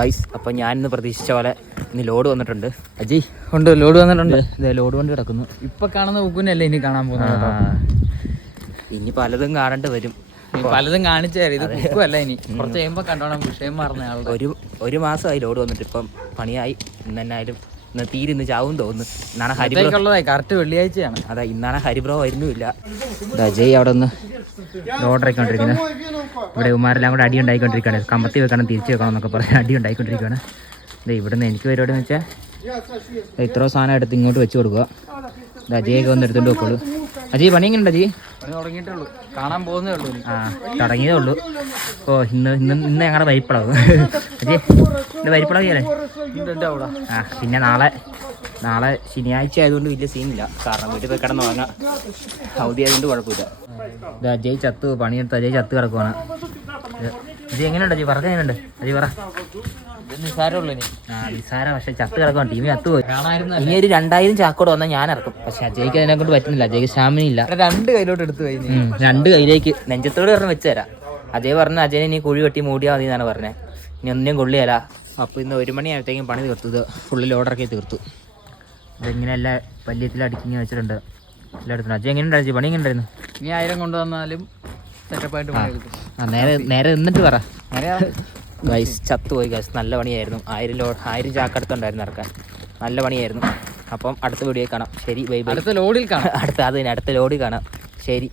Guys, അപ്പോൾ ഞാനിന്ന് പ്രതീക്ഷിച്ച പോലെ ഇന്ന് ലോഡ് വന്നിട്ടുണ്ട്. അജയ് ഉണ്ട്, ലോഡ് വന്നിട്ടുണ്ട്. ലോഡ് കൊണ്ട് കിടക്കുന്നു. ഇപ്പൊ കാണുന്ന ഉപ്പുനല്ലേ ഇനി കാണാൻ പോകുന്നത്. ഇനി പലതും കാണേണ്ടി വരും. പലതും കാണിച്ചാൽ ഇത് ബുക്കുമല്ല, ഇനി കുറച്ച് കഴിയുമ്പോൾ കണ്ടോണം. വിഷയം മാറുന്ന ആളുടെ ഒരു മാസമായി ലോഡ് വന്നിട്ട്. ഇപ്പം പണിയായി. ഇന്ന് തന്നെ ആയാലും ഇന്ന് തീരുന്ന് ചാവും തോന്നുന്നു. ഇന്നാണ് ഹരിബ്രോതായി. കറക്റ്റ് വെള്ളിയാഴ്ചയാണ്. അതെ, ഇന്നാണ് ഹരിബ്രോ വരുന്നുമില്ല. അജയ് അവിടെ ഒന്ന് ലോഡ് ആയിക്കൊണ്ടിരിക്കുന്നത്. ഇവിടെ ഉമാരെല്ലാം കൂടെ അടി ഉണ്ടായിക്കൊണ്ടിരിക്കുകയാണ്. കമ്പത്തി വെക്കണം, തിരിച്ചു വെക്കണം എന്നൊക്കെ പറഞ്ഞ് അടി ഉണ്ടായിക്കൊണ്ടിരിക്കുകയാണ്. ഇവിടെ നിന്ന് എനിക്ക് പരിപാടി എന്ന് വെച്ചാൽ ഇത്ര സാധനം എടുത്ത് ഇങ്ങോട്ട് വെച്ച് കൊടുക്കുക. അജയൊക്കെ വന്ന് എടുത്തുകൊണ്ട് വെക്കുള്ളൂ. അജയ് പണി എങ്ങനെയുണ്ട് അജയ്? പണി തുടങ്ങിയിട്ടേ ഉള്ളൂ, കാണാൻ പോകുന്നേ ഉള്ളൂ. തുടങ്ങിയതേ ഉള്ളൂ. ഓ ഇന്ന് ഞങ്ങളുടെ വരിപ്പളവ്. അജയ് ഇന്ന് വരിപ്പളവല്ലേ? പിന്നെ നാളെ ശനിയാഴ്ച ആയതുകൊണ്ട് വലിയ സീനില്ല. കാരണം വീട്ടിൽ പോയി കിടന്ന് വാങ്ങാം. അവധി ആയതുകൊണ്ട് കുഴപ്പമില്ല. ഇത് അജയ് ചത്തു, പണിയെടുത്ത് അജയ് ചത്ത് കിടക്കുവാണ്. അജയ് എങ്ങനെയുണ്ട് അജയ്? പറഞ്ഞ എങ്ങനെയുണ്ട് അജയ്? പറ. നിസ്സാരമുള്ളൂ ഇനി. നിസ്സാര, പക്ഷെ ചത്ത് കിടക്കുവാണ്. ടീം ചത്തുപോയി. ഇനി ഒരു 2000 ചാക്കോട് വന്നാൽ ഞാൻ ഇറക്കും. പക്ഷെ അജയ്ക്ക് അതിനെ കൊണ്ട് പറ്റുന്നില്ല. അജയ്ക്ക് സ്റ്റാമിന ഇല്ല. 2 കയ്യിലോട്ട് എടുത്തു കഴിഞ്ഞു. 2 കയ്യിലേക്ക് നെഞ്ചത്തോട് പറഞ്ഞ് വെച്ച് തരാം. അജയ് പറഞ്ഞു അജയനെ ഇനി കുഴി വെട്ടി മൂടിയാൽ മതി എന്നാണ് പറഞ്ഞത്. ഇനി ഒന്നും കൊള്ളിയല്ല. അപ്പോൾ ഇന്ന് 1 മണിയായപ്പോഴത്തേക്കും പണി തീർത്തു. ഇത് ഫുള്ളിൽ ഓർഡറൊക്കെ തീർത്തു. ഇതെങ്ങനെ എല്ലാ പല്യത്തിൽ അടിക്കിങ്ങി വെച്ചിട്ടുണ്ട്. എല്ലാം എടുത്തു. അജയ് എങ്ങനെയുണ്ട് അജയ്? പണി എങ്ങനെയുണ്ടായിരുന്നു? ഇനി 1000 കൊണ്ടുവന്നാലും സെറ്റപ്പായിട്ട് നേരെ നിന്നിട്ട് പറ. ഗൈസ് ചത്തുപോയി ഗൈസ്. നല്ല പണിയായിരുന്നു. 1000 ചാക്കടുത്തുണ്ടായിരുന്നു ഇറക്കാൻ. നല്ല പണിയായിരുന്നു. അപ്പം അടുത്ത വീഡിയോ കാണാം. ശരി, ബൈ ബൈ. അടുത്ത ലോഡിൽ കാണാം. അടുത്ത ലോഡിൽ കാണാം. ശരി.